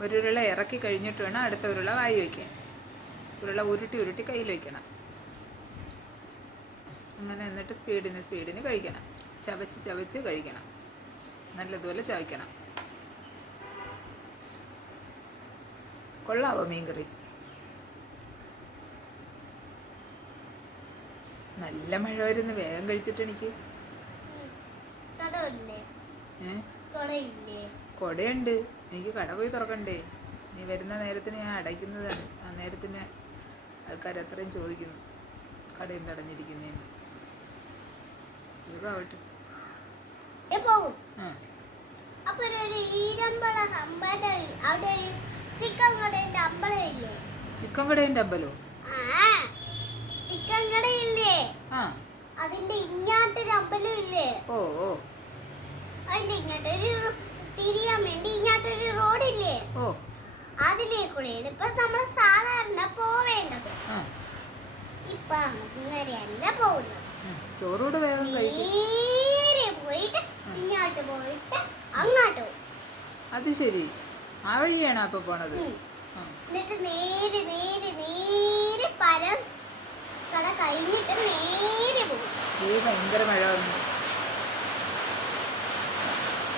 ഒരു ഉരുള ഇറക്കി കഴിഞ്ഞിട്ട് വേണം അടുത്ത ഉരുള വായി വയ്ക്കാൻ ഉരുള ഉരുട്ടി ഉരുട്ടി കയ്യിൽ വയ്ക്കണം അങ്ങനെ എന്നിട്ട് സ്പീഡിന് സ്പീഡിന് കഴിക്കണം. ചവച്ച് ചവച്ച് കഴിക്കണം. നല്ലതുപോലെ ചവയ്ക്കണം. കൊള്ളാവോ മീൻകറി? നല്ല മഴ വരുന്നു വേഗം കഴിച്ചിട്ട് എനിക്ക് ഏ? കൊടയുണ്ട്. എനിക്ക് കട പോയി തുറക്കണ്ടേ? നീ വരുന്ന നേരത്തിന് ഞാൻ അടയ്ക്കുന്നതാണ്. ആ നേരത്തിന് ആൾക്കാർ അത്രയും ചോദിക്കുന്നു. കടയും എന്ത് ഇതാവട്ടെ അപ്പൊ ഒരു ഈരമ്പള അമ്പല അവിടെ ചിക്കൻ കടയുടെ അമ്പലം ഇല്ലേ? ചിക്കൻ കടേന്റെ അമ്പലോ? ചിക്കൻ കടയില്ലേ? അതിന്റെ ഇങ്ങാട്ടൊരു അമ്പലം ഇല്ലേ? ഓ ഓ. അതിന്റെ ഇങ്ങോട്ടൊരു തിരിയാൻ വേണ്ടി ഇങ്ങോട്ടൊരു റോഡില്ലേ? ഓ. അതിലേക്കൂടെയാണ് ഇപ്പൊ നമ്മൾ സാധാരണ പോവേണ്ടത്. ഇപ്പൊ അങ്ങനെയല്ല പോകുന്നത് ചോറോട് വേഗം നേരെ പോയിട്ട് ഇങ്ങോട്ട് പോയിട്ട് അങ്ങോട്ട് പോകും അത് ശരി. ആ വഴിയാണ് അപ്പൊ പോണത്. എന്നിട്ട് നേരെ നേരെ നേരെ പരം കട കഴിഞ്ഞിട്ട് നേരെ പോകും ഭയങ്കര മഴ വന്നു.